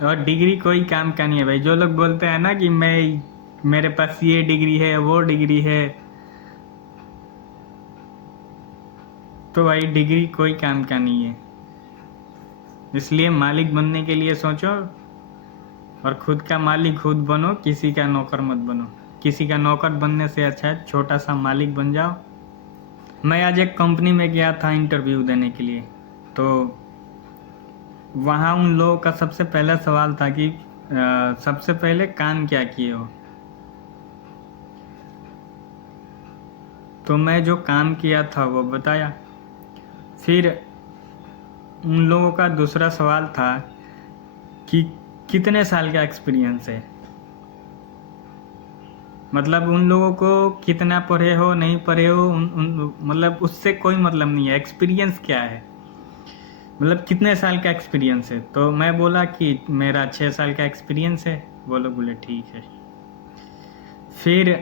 और डिग्री कोई काम का नहीं है भाई। जो लोग बोलते हैं ना कि मेरे पास ये डिग्री है वो डिग्री है, तो भाई डिग्री कोई काम का नहीं है। इसलिए मालिक बनने के लिए सोचो और खुद का मालिक खुद बनो, किसी का नौकर मत बनो। किसी का नौकर बनने से अच्छा है छोटा सा मालिक बन जाओ। मैं आज एक कंपनी में गया था इंटरव्यू देने के लिए, तो वहाँ उन लोगों का सबसे पहला सवाल था कि सबसे पहले काम क्या किए हो। तो मैं जो काम किया था वो बताया। फिर उन लोगों का दूसरा सवाल था कि कितने साल का एक्सपीरियंस है। मतलब उन लोगों को कितना पढ़े हो नहीं पढ़े हो मतलब उससे कोई मतलब नहीं है, एक्सपीरियंस क्या है, मतलब कितने साल का एक्सपीरियंस है। तो मैं बोला कि मेरा 6 साल का एक्सपीरियंस है। वो लोग बोले ठीक है। फिर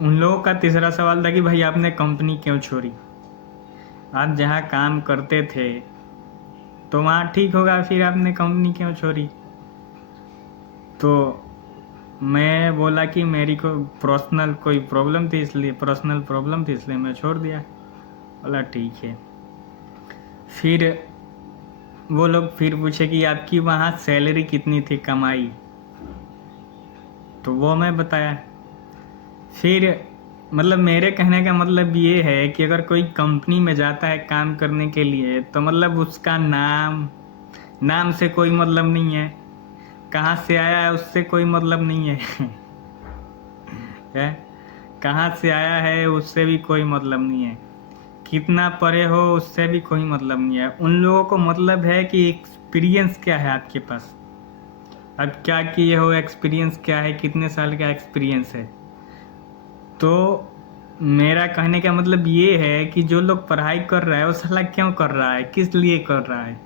उन लोगों का तीसरा सवाल था कि भाई आपने कंपनी क्यों छोड़ी। आप जहाँ काम करते थे तो वहाँ ठीक होगा, फिर आपने कंपनी क्यों छोड़ी। तो मैं बोला कि मेरी को पर्सनल कोई प्रॉब्लम थी, इसलिए मैं छोड़ दिया। बोला ठीक है। फिर वो लोग फिर पूछे कि आपकी वहाँ सैलरी कितनी थी, कमाई। तो वो मैं बताया। फिर मतलब मेरे कहने का मतलब ये है कि अगर कोई कंपनी में जाता है काम करने के लिए तो मतलब उसका नाम नाम से कोई मतलब नहीं है, कहाँ से आया है उससे कोई मतलब नहीं है है कहाँ से आया है उससे भी कोई मतलब नहीं है, कितना पढ़े हो उससे भी कोई मतलब नहीं है। उन लोगों को मतलब है कि एक्सपीरियंस क्या है आपके पास, अब क्या किए हो, एक्सपीरियंस क्या है, कितने साल का एक्सपीरियंस है। तो मेरा कहने का मतलब ये है कि जो लोग पढ़ाई कर रहा है वो साला क्यों कर रहा है, किस लिए कर रहा है।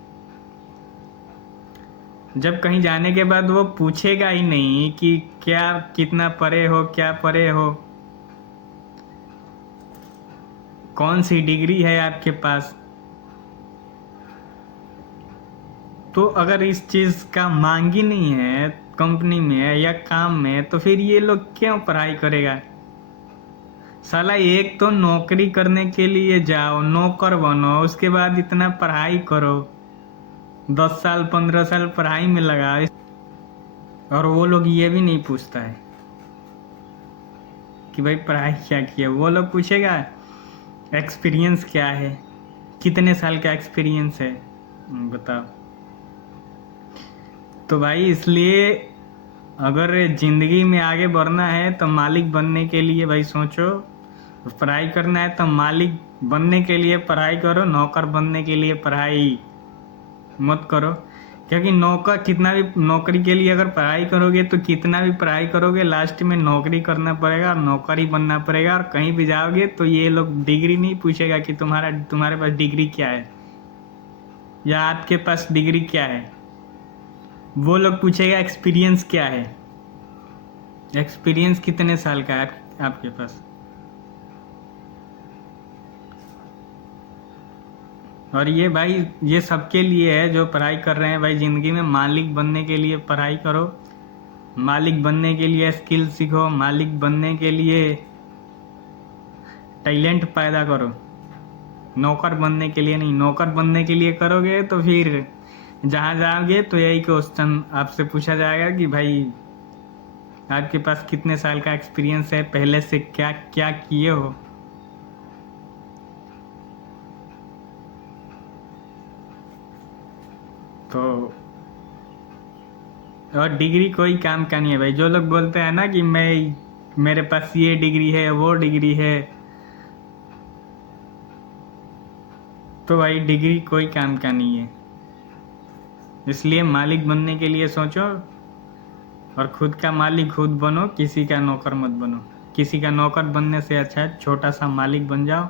जब कहीं जाने के बाद वो पूछेगा ही नहीं कि क्या कितना पढ़े हो, क्या पढ़े हो, कौन सी डिग्री है आपके पास। तो अगर इस चीज़ का मांग ही नहीं है कंपनी में या काम में तो फिर ये लोग क्यों पढ़ाई करेगा। साला एक तो नौकरी करने के लिए जाओ, नौकर बनो, उसके बाद इतना पढ़ाई करो, 10 साल 15 साल पढ़ाई में लगा। और वो लोग ये भी नहीं पूछता है कि भाई पढ़ाई क्या किया। वो लोग पूछेगा एक्सपीरियंस क्या है, कितने साल का एक्सपीरियंस है, बताओ। तो भाई इसलिए अगर ज़िंदगी में आगे बढ़ना है तो मालिक बनने के लिए भाई सोचो, पढ़ाई करना है तो मालिक बनने के लिए पढ़ाई करो, नौकर बनने के लिए पढ़ाई मत करो। क्योंकि नौकर कितना भी नौकरी के लिए अगर पढ़ाई करोगे तो कितना भी पढ़ाई करोगे लास्ट में नौकरी करना पड़ेगा और नौकर ही बनना पड़ेगा। और कहीं भी जाओगे तो ये लोग डिग्री नहीं पूछेगा कि तुम्हारे पास डिग्री क्या है या आपके पास डिग्री क्या है। वो लोग पूछेगा एक्सपीरियंस क्या है, एक्सपीरियंस कितने साल का है आपके पास। और ये भाई ये सबके लिए है जो पढ़ाई कर रहे हैं भाई। ज़िंदगी में मालिक बनने के लिए पढ़ाई करो, मालिक बनने के लिए स्किल सीखो, मालिक बनने के लिए टैलेंट पैदा करो, नौकर बनने के लिए नहीं। नौकर बनने के लिए करोगे तो फिर जहाँ जाओगे तो यही क्वेश्चन आपसे पूछा जाएगा कि भाई आपके पास कितने साल का एक्सपीरियंस है, पहले से क्या क्या किए हो। तो और डिग्री कोई काम का नहीं है भाई। जो लोग बोलते हैं ना कि मेरे पास ये डिग्री है वो डिग्री है, तो भाई डिग्री कोई काम का नहीं है। इसलिए मालिक बनने के लिए सोचो और खुद का मालिक खुद बनो, किसी का नौकर मत बनो। किसी का नौकर बनने से अच्छा है छोटा सा मालिक बन जाओ।